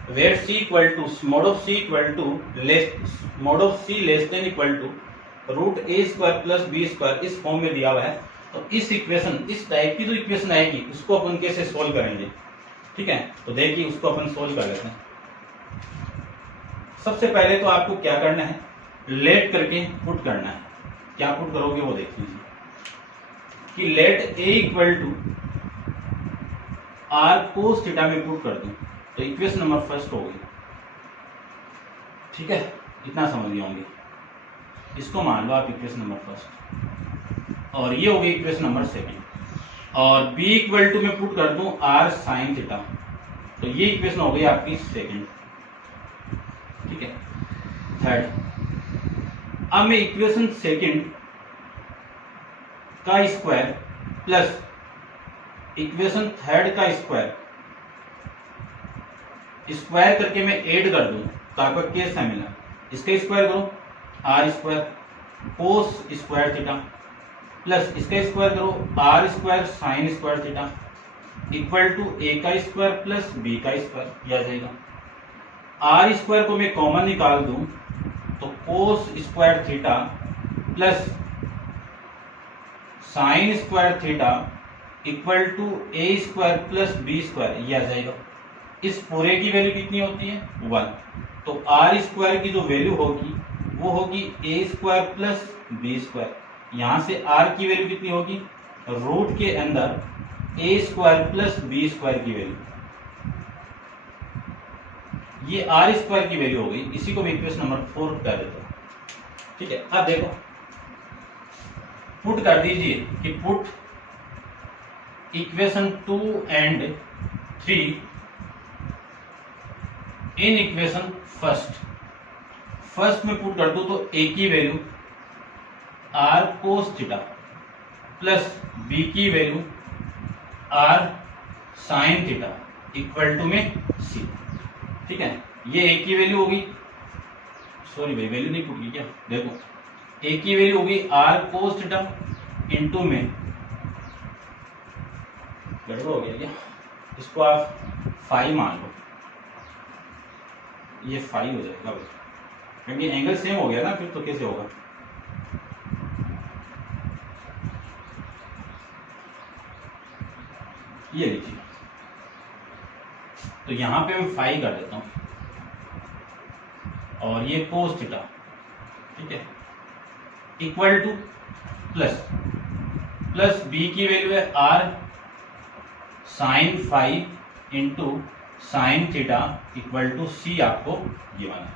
where c equal to mod of c equal to mod of c less than equal to root a square plus B square, इस form में दिया हुआ है। तो इस इक्वेशन, इस टाइप की जो इक्वेशन आएगी उसको अपन कैसे सोल्व करेंगे। ठीक है, तो देखिए उसको अपन सोल्व कर लेते हैं। सबसे पहले तो आपको क्या करना है, लेट करके पुट करना है। क्या पुट करोगे वो देख लीजिए कि let A equal to R cos theta में पुट कर दूं तो इक्वेशन नंबर फर्स्ट होगी। ठीक है, इतना समझ गए होंगे। इसको मान लो आप इक्वेशन नंबर फर्स्ट, और ये होगी इक्वेशन नंबर सेकंड। और b इक्वल टू में पुट कर दूं आर साइन थीटा, तो ये इक्वेशन हो गई आपकी सेकंड। ठीक है, थर्ड। अब मैं इक्वेशन सेकंड का स्क्वायर प्लस इक्वेशन थर्ड का स्क्वायर करके मैं ऐड कर दूं तो आपका कैसा मिला। इसका स्क्वायर करो r square cos square theta plus इसका स्क्वायर करो r square sine square theta equal to a का स्क्वायर प्लस बी का स्क्वायर, यह आ जाएगा। आर स्क्वायर को मैं कॉमन निकाल दूं तो cos square theta plus sine square theta equal to A square plus B square, ये आ जाएगा। इस पूरे की वैल्यू कितनी होती है 1, तो आर स्क्वायर की जो वैल्यू होगी वो होगी ए स्क्वायर प्लस बी स्क्वायर। यहां से आर की वैल्यू कितनी होगी, रूट के अंदर ए स्क्वायर प्लस बी स्क्वायर की वैल्यू, ये आर स्क्वायर की वैल्यू हो गई। इसी को मैं इक्वेशन नंबर 4 कर देता हूं। ठीक है, अब देखो पुट कर दीजिए कि put equation 2 and 3 in equation first में पुट कर दो तो ए की value r cos theta plus b की value r sine theta equal to में सी। ठीक है, ये ए की वैल्यू होगी, सॉरी भाई वैल्यू नहीं पुट की क्या, देखो ए की वैल्यू होगी आर कोस थीटा इंटू में, गड़बड़ हो गया क्या, इसको आप फाई मान लो, ये फाई हो जाएगा भाई, क्योंकि एंगल सेम हो गया ना, फिर तो कैसे होगा। ये लीजिए, तो यहां पे मैं फाई कर देता हूं और ये कोस थीटा, ठीक है, इक्वल टू प्लस बी की वैल्यू है r sine phi into sine theta equal to c, आपको ये माना।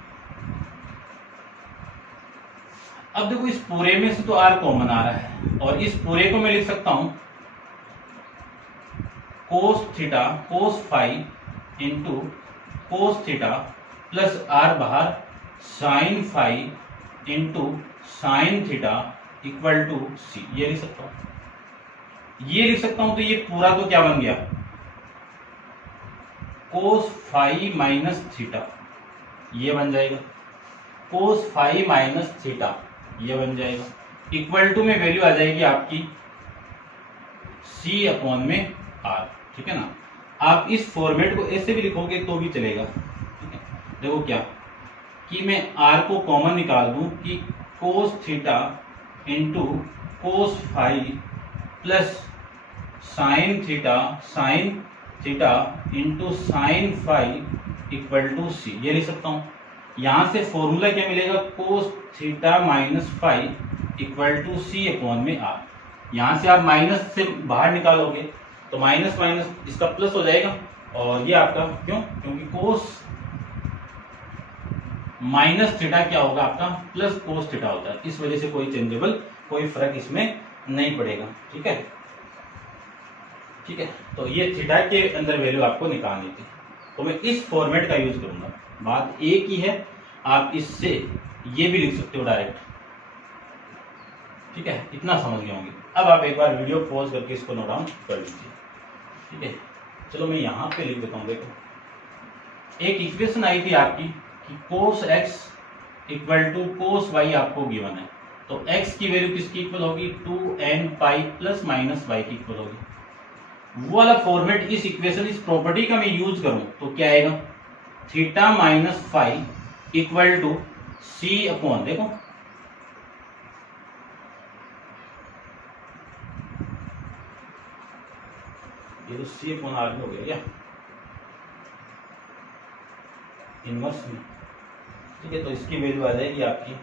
अब देखो इस पूरे में से तो आर कॉमन आ रहा है और इस पूरे को मैं लिख सकता हूं cos theta cos phi into cos theta plus r बाहर sine phi into sine theta equal to c, ये लिख सकता हूं, ये लिख सकता हूं। तो ये पूरा तो क्या बन गया, कोस फाई माइनस थीटा, ये बन जाएगा, कोस फाई माइनस थीटा ये बन जाएगा, इक्वल टू में वैल्यू आ जाएगी आपकी सी अपॉन में आर। ठीक है ना, आप इस फॉर्मेट को ऐसे भी लिखोगे तो भी चलेगा। ठीक है, देखो क्या कि मैं आर को कॉमन निकाल दूं कि cos theta into cos phi plus sine theta into sine phi equal to c, ये लिख सकता हूं। यहां से फॉर्मूला क्या मिलेगा, cos theta minus phi equal to C upon में आर। यहां से आप माइनस से बाहर निकालोगे तो माइनस माइनस इसका प्लस हो जाएगा और ये आपका क्योंकि कोस माइनस थीटा क्या होगा आपका प्लस कोस थीटा होता है, इस वजह से कोई चेंजेबल कोई फर्क इसमें नहीं पड़ेगा। ठीक है, ठीक है, तो ये थीटा के अंदर वैल्यू आपको निकालनी थी, तो मैं इस फॉर्मेट का यूज करूंगा। बात एक ही है, आप इससे ये भी लिख सकते हो डायरेक्ट। ठीक है, इतना समझ गए होंगे। अब आप एक बार वीडियो पॉज करके इसको नोट डाउन कर लीजिए। ठीक है, चलो मैं यहां पे लिख देता हूं। देखो एक इक्वेशन आई थी आपकी कि cos x equal to cos y आपको गिवन है, तो x की वैल्यू किसकी इक्वल होगी, 2n pi plus minus y की इक्वल होगी। वो वाला फॉर्मेट इस इक्वेशन इस प्रॉपर्टी का मैं यूज करूं तो क्या आएगा, theta minus phi equal to C upon, देखो ये तो सी अपॉन आर हो गया क्या इनवर्स में। ठीक है, तो इसकी वैल्यू आ जाएगी आपकी,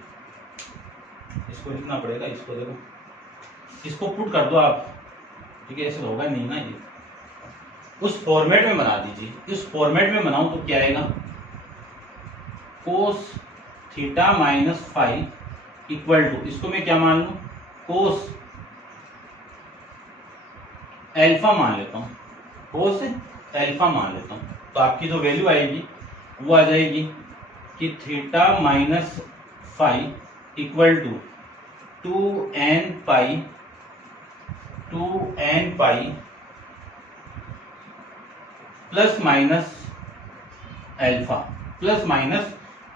इसको लिखना पड़ेगा, इसको देखो, इसको पुट कर दो आप। ठीक है, ऐसे होगा नहीं ना, ये उस फॉर्मेट में बना दीजिए। इस फॉर्मेट में बनाऊं तो क्या आएगा, cos theta minus phi equal to, इसको मैं क्या मान लूं, कोस एल्फा मान लेता हूं, कोस एल्फा मान लेता हूं। तो आपकी जो वैल्यू आएगी वो आ जाएगी कि theta minus phi equal to 2n pi plus minus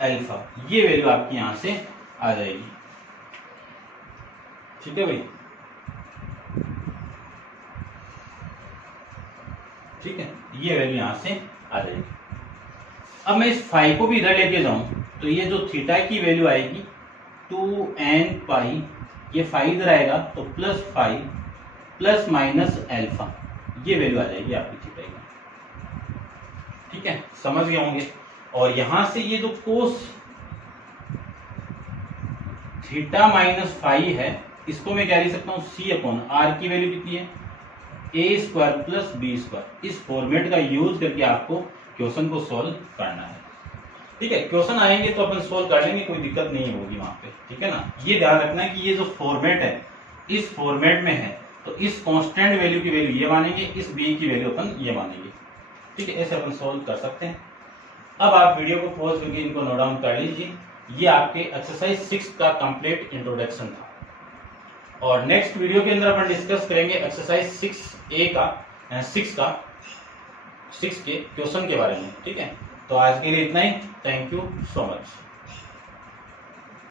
alpha, ये वैल्यू आपकी यहां से आ जाएगी। ठीक है भाई, ठीक है, ये वैल्यू यहां से आ जाएगी। अब मैं इस फाई को भी इधर लेके जाऊं तो ये जो थीटा की वैल्यू आएगी 2n पाई, ये फाई इधर आएगा तो plus phi plus minus alpha, ये वैल्यू आ जाएगी आपकी थीटा की। ठीक है, समझ गए होंगे। और यहां से ये जो कोस थीटा माइनस फाइव है, इसको मैं क्या लिख सकता हूं, सी अपॉन आर की वैल्यू कितनी है, ए स्क्वायर प्लस बी स्क्वायर। इस फॉर्मेट का यूज करके आपको क्वेश्चन को सॉल्व करना है। ठीक है, क्वेश्चन आएंगे तो अपन सोल्व कर लेंगे, कोई दिक्कत नहीं होगी वहां पे। ठीक है ना, ये ध्यान रखना है कि ये जो फॉर्मेट है, इस फॉर्मेट में है तो इस कांस्टेंट वैल्यू की वैल्यू ये मानेंगे, इस बी की वैल्यू अपन ये मानेंगे। ठीक है, ऐसे अपन सोल्व कर सकते हैं। अब आप वीडियो को पॉज करके इनको नोट डाउन कर लीजिए। ये आपके एक्सरसाइज 6 का कंप्लीट इंट्रोडक्शन था, और नेक्स्ट वीडियो के अंदर अपन डिस्कस करेंगे एक्सरसाइज 6A का 6 के क्वेश्चन के बारे में। ठीक है, तो आज के लिए इतना ही। Thank you so much.